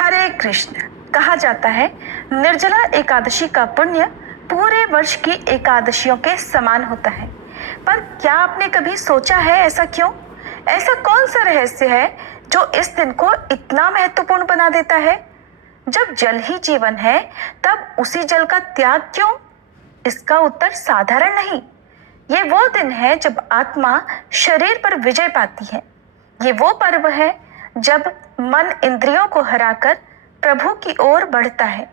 हरे कृष्ण। कहा जाता है निर्जला एकादशी का पुण्य पूरे वर्ष की एकादशियों के समान होता है। पर क्या आपने कभी सोचा है ऐसा क्यों? ऐसा कौन सा रहस्य है जो इस दिन को इतना महत्वपूर्ण बना देता है? जब जल ही जीवन है तब उसी जल का त्याग क्यों? इसका उत्तर साधारण नहीं। ये वो दिन है जब आत्मा शरीर पर विजय पाती है। ये वो पर्व है जब मन इंद्रियों को हराकर प्रभु की ओर बढ़ता है।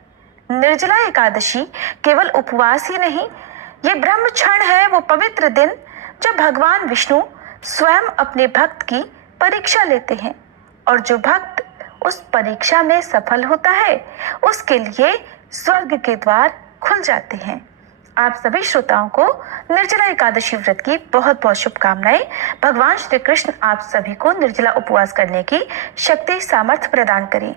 निर्जला एकादशी केवल उपवास ही नहीं, ये ब्रह्म क्षण है, वो पवित्र दिन जब भगवान विष्णु स्वयं अपने भक्त की परीक्षा लेते हैं और जो भक्त उस परीक्षा में सफल होता है उसके लिए स्वर्ग के द्वार खुल जाते हैं। आप सभी श्रोताओं को निर्जला एकादशी व्रत की बहुत बहुत शुभकामनाएं। भगवान श्री कृष्ण आप सभी को निर्जला उपवास करने की शक्ति सामर्थ्य प्रदान करें।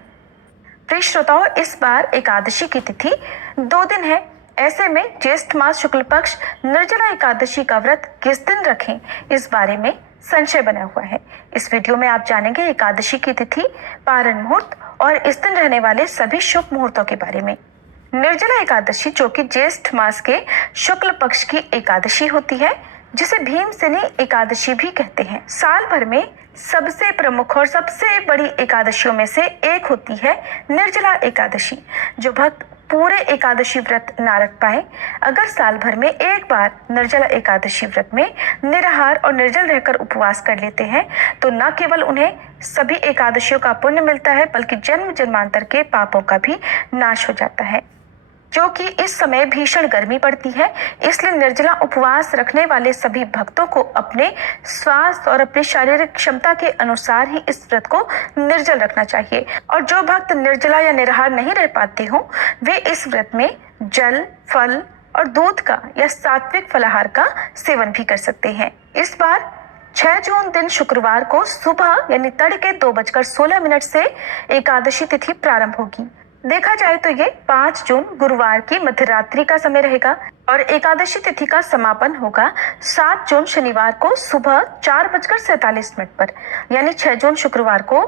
प्रिय श्रोताओं, इस बार एकादशी की तिथि 2 दिन है। ऐसे में ज्येष्ठ मास शुक्ल पक्ष निर्जला एकादशी का व्रत किस दिन रखें, इस बारे में संशय बना हुआ है। इस वीडियो में आप जानेंगे एकादशी की तिथि, पारण मुहूर्त और इस दिन रहने वाले सभी शुभ मुहूर्तों के बारे में। निर्जला एकादशी जो कि ज्येष्ठ मास के शुक्ल पक्ष की एकादशी होती है, जिसे भीमसेनी एकादशी भी कहते हैं। साल भर में सबसे प्रमुख और सबसे बड़ी एकादशियों में से एक होती है निर्जला एकादशी। जो भक्त पूरे एकादशी व्रत ना रख पाए, अगर साल भर में एक बार निर्जला एकादशी व्रत में निराहार और निर्जल रहकर उपवास कर लेते हैं तो न केवल उन्हें सभी एकादशियों का पुण्य मिलता है बल्कि जन्म जन्मांतर के पापों का भी नाश हो जाता है। जो कि इस समय भीषण गर्मी पड़ती है, इसलिए निर्जला उपवास रखने वाले सभी भक्तों को अपने स्वास्थ्य और अपनी शारीरिक क्षमता के अनुसार ही इस व्रत को निर्जल रखना चाहिए। और जो भक्त निर्जला या निराहार नहीं रह पाते हो, वे इस व्रत में जल, फल और दूध का या सात्विक फलाहार का सेवन भी कर सकते हैं। इस बार 6 जून दिन शुक्रवार को सुबह यानी तड़के 2:16 से एकादशी तिथि प्रारंभ होगी। देखा जाए तो ये 5 जून गुरुवार की मध्यरात्रि का समय रहेगा और एकादशी तिथि का समापन होगा 7 जून शनिवार को सुबह 4:47 पर, यानी 6 जून शुक्रवार को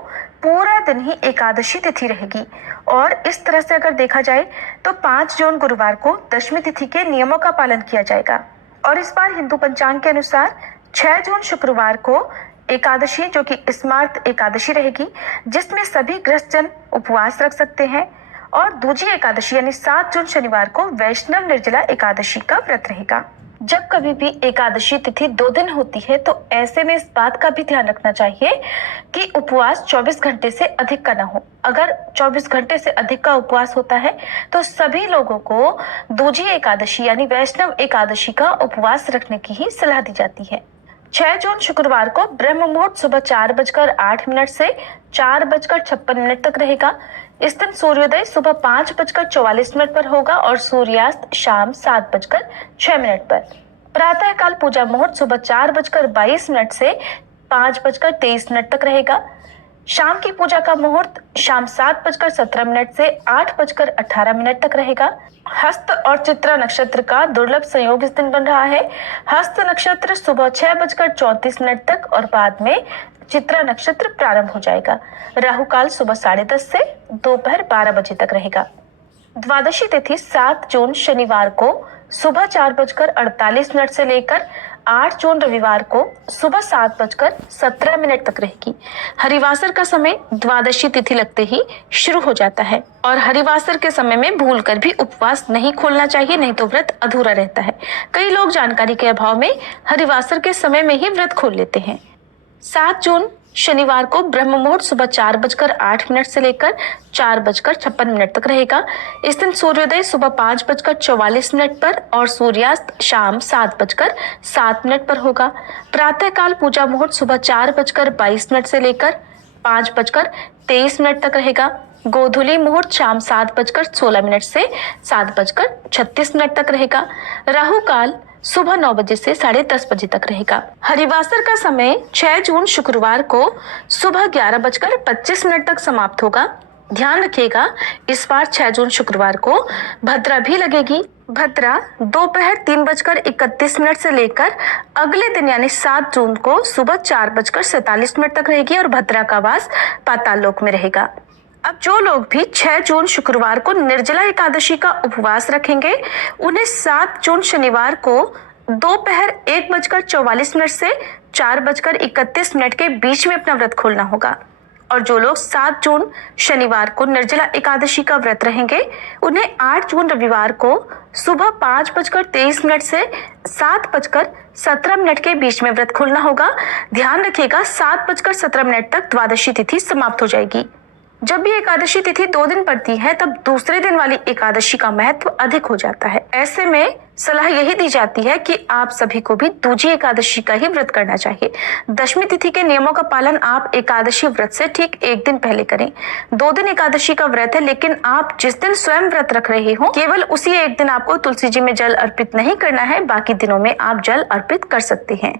पूरा दिन ही एकादशी तिथि रहेगी। और इस तरह से अगर देखा जाए तो 5 जून गुरुवार को दशमी तिथि के नियमों का पालन किया जाएगा। और इस बार हिंदू पंचांग के अनुसार 6 जून शुक्रवार को एकादशी जो कि स्मार्त एकादशी रहेगी, जिसमें सभी गृहस्थजन उपवास रख सकते हैं। और दूजी एकादशी यानी 7 जून शनिवार को वैष्णव निर्जला एकादशी का व्रत रहेगा। जब कभी भी एकादशी तिथि 2 दिन होती है तो ऐसे में इस बात का भी ध्यान रखना चाहिए कि उपवास 24 घंटे से अधिक का ना हो। अगर 24 घंटे से अधिक का उपवास होता है तो सभी लोगों को दूजी एकादशी यानी वैष्णव एकादशी का उपवास रखने की ही सलाह दी जाती है। 6 जून शुक्रवार को ब्रह्म मुहूर्त सुबह 4:08 से 4:56 तक रहेगा। इस दिन सूर्योदय सुबह 5:44 पर होगा और सूर्यास्त शाम 7:06 पर। प्रातः काल पूजा मुहूर्त सुबह 4:22 से 5:23 तक रहेगा। शाम की पूजा का मुहूर्त शाम 7:17 से 8:18 तक रहेगा। हस्त और चित्रा नक्षत्र का दुर्लभ संयोग इस दिन बन रहा है। हस्त नक्षत्र सुबह 6:34 तक और बाद में चित्रा नक्षत्र प्रारंभ हो जाएगा। राहु काल सुबह 10:30 से दोपहर 12 बजे तक रहेगा। द्वादशी तिथि 7 जून शनिवार को सुबह 4:48 से लेकर 8 जून रविवार को सुबह 7:17 तक रहेगी। हरिवासर का समय द्वादशी तिथि लगते ही शुरू हो जाता है और हरिवासर के समय में भूलकर भी उपवास नहीं खोलना चाहिए, नहीं तो व्रत अधूरा रहता है। कई लोग जानकारी के अभाव में हरिवासर के समय में ही व्रत खोल लेते हैं। 7 जून शनिवार को ब्रह्म मुहूर्त सुबह 4:08 से लेकर 4:56 तक रहेगा। इस दिन सूर्योदय सुबह 5:44 पर और सूर्यास्त शाम 7:07 पर होगा। प्रातः काल पूजा मुहूर्त सुबह 4:22 से लेकर 5:23 तक रहेगा। गोधूली मुहूर्त शाम 7:16 से 7:36 तक रहेगा। राहु काल सुबह 9 बजे से 10:30 बजे तक रहेगा। हरिवासर का समय 6 जून शुक्रवार को सुबह 11:25 तक समाप्त होगा। ध्यान रखिएगा, इस बार 6 जून शुक्रवार को भद्रा भी लगेगी। भद्रा दोपहर 3:31 से लेकर अगले दिन यानी 7 जून को सुबह 4:47 तक रहेगी और भद्रा का वास पाताल लोक में रहेगा। अब जो लोग भी 6 जून शुक्रवार को निर्जला एकादशी का उपवास रखेंगे, उन्हें 7 जून शनिवार को दोपहर 1:44 से 4:31 के बीच में अपना व्रत खोलना होगा। और जो लोग 7 जून शनिवार को निर्जला एकादशी का व्रत रहेंगे, उन्हें 8 जून रविवार को सुबह 5:23 से 7:17 के बीच में व्रत खोलना होगा। ध्यान रखिएगा, 7:17 तक द्वादशी तिथि समाप्त हो जाएगी। जब भी एकादशी तिथि 2 दिन पड़ती है, तब दूसरे दिन वाली एकादशी का महत्व अधिक हो जाता है। ऐसे में सलाह यही दी जाती है कि आप सभी को भी दूजी एकादशी का ही व्रत करना चाहिए। दशमी तिथि के नियमों का पालन आप एकादशी व्रत से ठीक 1 दिन पहले करें। 2 दिन एकादशी का व्रत है, लेकिन आप जिस दिन स्वयं व्रत रख रहे हो, केवल उसी एक दिन आपको तुलसी जी में जल अर्पित नहीं करना है, बाकी दिनों में आप जल अर्पित कर सकते हैं।